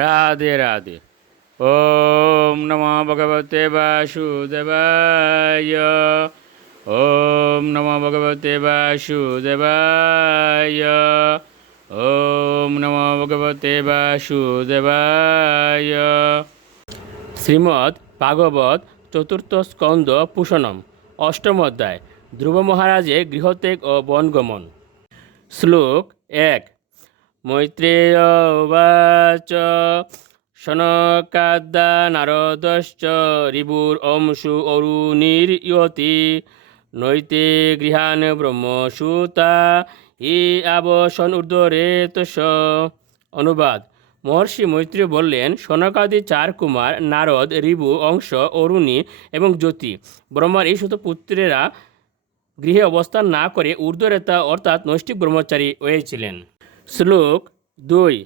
রাধে রাধে। ওম নমো ভগবতে বাসুদেবায়। ওম নমো ভগবতে বাসুদেবায়। ওম নমো ভগবতে বাসুদেবায়। শ্রীমদ্ ভাগবত চতুর্থ স্কন্দ পুষণম অষ্টম অধ্যায় ধ্রুব মহারাজের গৃহত্যাগ ও বনগমন। শ্লোক ১। মৈত্রেয় উবাচ শনকাদ্যা নারদশ্চ রিপুর অংশু অরুণির্য়তি নৈতে গৃহান ব্রহ্মসূতা ই আবসন ঊর্ধ্বরেতস। অনুবাদ। মহর্ষি মৈত্রেয় বললেন, সনকাদি 4 কুমার নারদ, রিপু, অংশ, অরুণী এবং জ্যোতি ব্রহ্মার এই শত পুত্রেরা গৃহে অবস্থান না করে ঊর্ধ্বরেতা অর্থাৎ নৈষ্ঠিক ব্রহ্মচারী হয়েছিলেন। শ্লোক ২।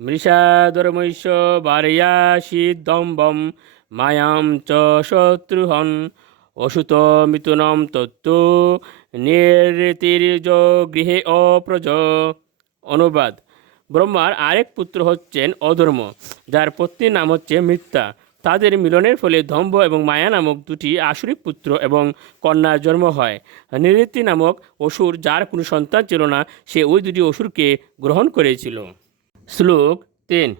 মৃষাধর্মৈষ ভার্যাসিদম্বম মায়াম চ শত্রুহন অসুত মিথুনম তত্ত্ব নির্তির্য গৃহে অপ্রজ। অনুবাদ। ব্রহ্মার আরেক পুত্র হচ্ছেন অধর্ম, যার পত্নীর নাম হচ্ছে মিথ্যা। তাদের মিলনের ফলে দম্ভ এবং মায়া নামক 2টি আসুরিক পুত্র এবং কন্যার জন্ম হয়। নিরৃতি নামক অসুর, যার কোনো সন্তান ছিল না, সে ওই 2টি অসুরকে গ্রহণ করেছিল। শ্লোক ৩।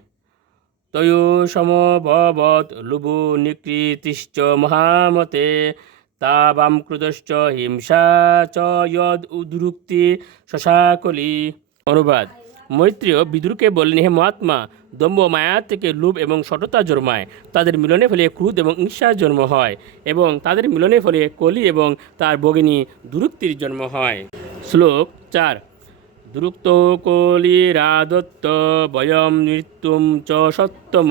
তয়ু সমভবৎ লুভু নিকৃতিশ্চ মহামতে তাবাম ক্রুতশ্চ হিংসা চ যদ উদ্রুক্তি শশাকলি। অনুবাদ। মৈত্রেয় বিদুরকে বললেন, হে মহাত্মা, দম্ভ মায়া থেকে লোভ এবং সততা জন্মায়। তাদের মিলনের ফলে ক্রোধ এবং ঈর্ষার জন্ম হয় এবং তাদের মিলনের ফলে কলি এবং তার ভগিনী দুরুক্তির জন্ম হয়। শ্লোক ৪। দুরুক্ত কলিরাদত্ত বয়ম মৃত্যুম চ সত্তম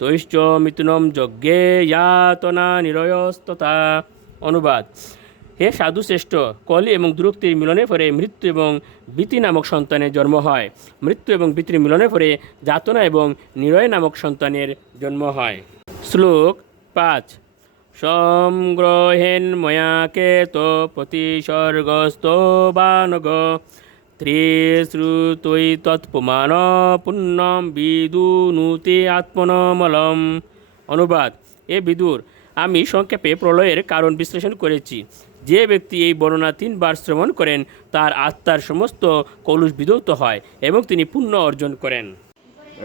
তৈশ্চ মিথুনম যজ্ঞে ইয়াতনা নিরয়স্ততা। অনুবাদ। হে সাধু শ্রেষ্ঠ, কলি এবং দুরুক্তির মিলনের পরে মৃত্যু এবং বীতি নামক সন্তানের জন্ম হয়। মৃত্যু এবং বীতির মিলনের পরে যাতনা এবং নিরয় নামক সন্তানের জন্ম হয়। শ্লোক ৫। সংগ্রহেন ময়াকেত প্রতিসর্গস্থ বানগ ত্রিশ্রুতৈ তৎপুমান পুণ্যম বিদুনুতে আত্মনমলম। অনুবাদ। এ বিদুর, আমি সংক্ষেপে প্রলয়ের কারণ বিশ্লেষণ করেছি। যে ব্যক্তি এই বর্ণনা 3 বার শ্রবণ করেন, তার আত্মার সমস্ত কলুষ বিধৌত হয় এবং তিনি পুণ্য অর্জন করেন।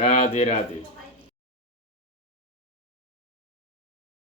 রাধে রাধে।